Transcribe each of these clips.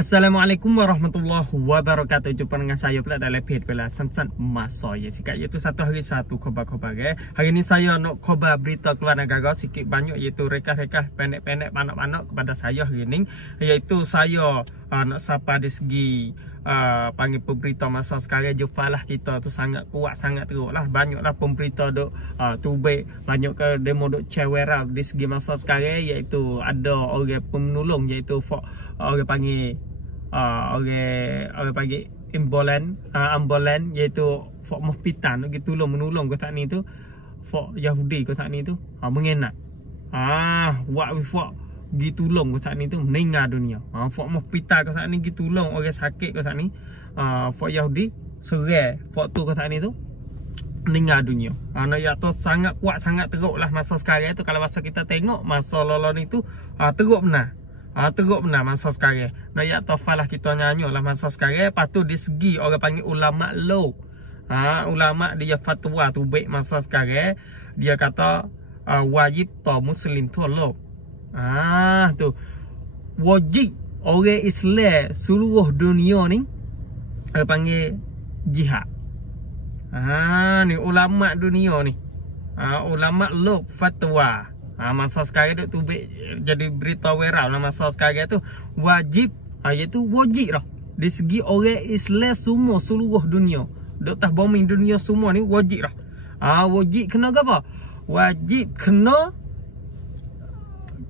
Assalamualaikum warahmatullahi wabarakatuh. Jumpa dengan saya pula dalam page pula Sansan Masoya. Sikit iaitu satu hari satu khabar-khabar. Hari ni saya nak khabar berita keluar negara sikit banyak, iaitu rekah-rekah pendek-pendek panak-panak kepada saya hari ni. Iaitu saya nak sapa di segi panggil pemberita masa sekarang. Jufalah kita tu sangat kuat, sangat teruk lah. Banyaklah pemberita duk tubik, banyak ke demo duk cewera di segi masa sekarang. Iaitu ada orang pemenolong, iaitu orang panggil orang panggil ambulan, iaitu fok hospital nak gitu menolong ke saat ni tu fok Yahudi ke saat ni tu mengenak buat fok gitu long ke saat ni tu meninggal dunia. Fok hospital ke saat ni gitu long orang sakit ke saat ni fok Yahudi serai fok tu ke saat ni tu meninggal dunia. Ya tu sangat kuat, sangat teruk lah masa sekarang tu. Kalau masa kita tengok masa lalu ni tu teruk benar. Teruk benar masa sekarang. Nah ya tofalah kita nyanyi lah masa sekarang. Lepas tu di segi orang panggil ulama law. Ulama dia fatwa tu baik masa sekarang. Dia kata wajib to muslim tu law. Tu wajib orang Islam seluruh dunia ni orang panggil jihad. Ni ulama dunia ni. Ulama law fatwa. Masa sekarang tu jadi berita viral lah masa sekarang tu wajib, iaitu wajib lah di segi orang Islam semua seluruh dunia duk tas bumi dunia semua ni wajib lah. Wajib kena apa? Wajib kena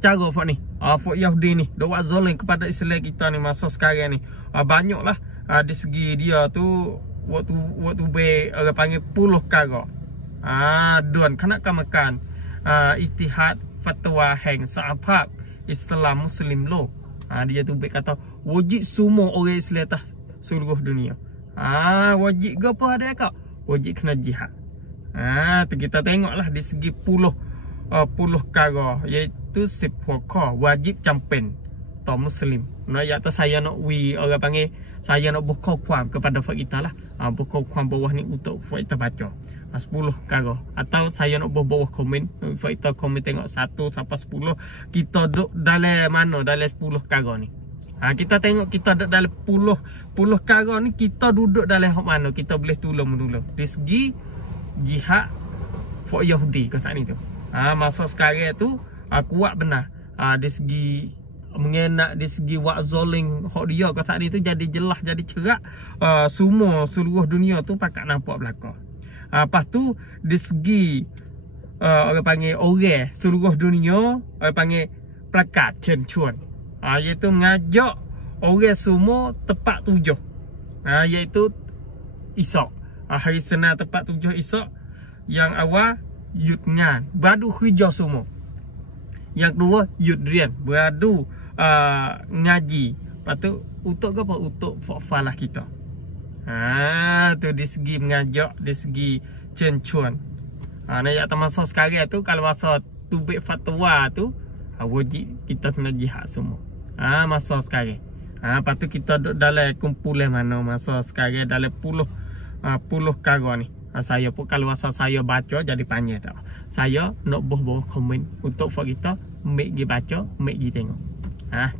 cara fak ni fak Yahudi ni duk buat zalim kepada Islam kita ni masa sekarang ni. Banyak lah di segi dia tu waktu be orang panggil puluh kara duan kanak makan ijtihad fatwa hang sahabat Islam Muslim law. Dia tu baik kata wajib semua orang Islam atas seluruh dunia. Wajib ke apa ada kak? Wajib kena jihad. Tu kita tengoklah di segi puluh kara, iaitu sepokor wajib campen to Muslim. Nah ya tu saya nak orang panggil saya nak buka kuam kepada fak kita lah. Buka kuam bawah ni untuk fak kita baca 10 kara, atau saya nak bawah komen fak kita komen tengok 1 sampai 10 kita duduk dalam mana dalam 10 kara ni. Kita tengok kita duduk dalam 10 kara ni, kita duduk dalam hak mana kita boleh tolong dulu di segi jihad fak Yahudi ke saat ni tu. Masa sekarang tu kuat benar di segi mengenak, di segi wak zoling hak dia ke saat ni tu jadi jelas, jadi cerak. Semua seluruh dunia tu pakat nampak belakang. Lepas tu di segi orang panggil orang seluruh dunia orang panggil plakat cencuan, iaitu mengajak orang semua tepat 7, iaitu Isyak, hari Senin tepat 7 Isyak. Yang awal yud ngan beradu hijau semua. Yang kedua yud rian beradu ngaji. Lepas tu untuk apa? Untuk falah kita. Tu di segi mengajak, di segi cencuan. Nah ya masa sekarang tu kalau masa tubik fatwa tu wajib kita kena jihad semua. Masa sekarang. Lepas tu kita duduk dalam kumpulan mana masa sekarang dalam puluh kara ni. Saya pun kalau masa saya baca jadi panjang tak. Saya nak bawah komen untuk fak kita make gi baca, make gi tengok.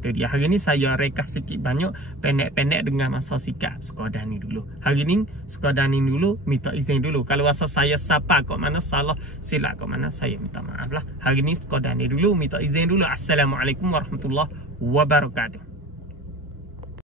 Tu dia. Hari ni saya rekah sikit banyak pendek-pendek dengan masa sikat sekadar ni dulu. Hari ni sekadar ni dulu, minta izin dulu. Kalau masa saya sapa kat mana salah silap kat mana saya minta maaf lah. Hari ni sekadar ni dulu, minta izin dulu. Assalamualaikum warahmatullahi wabarakatuh.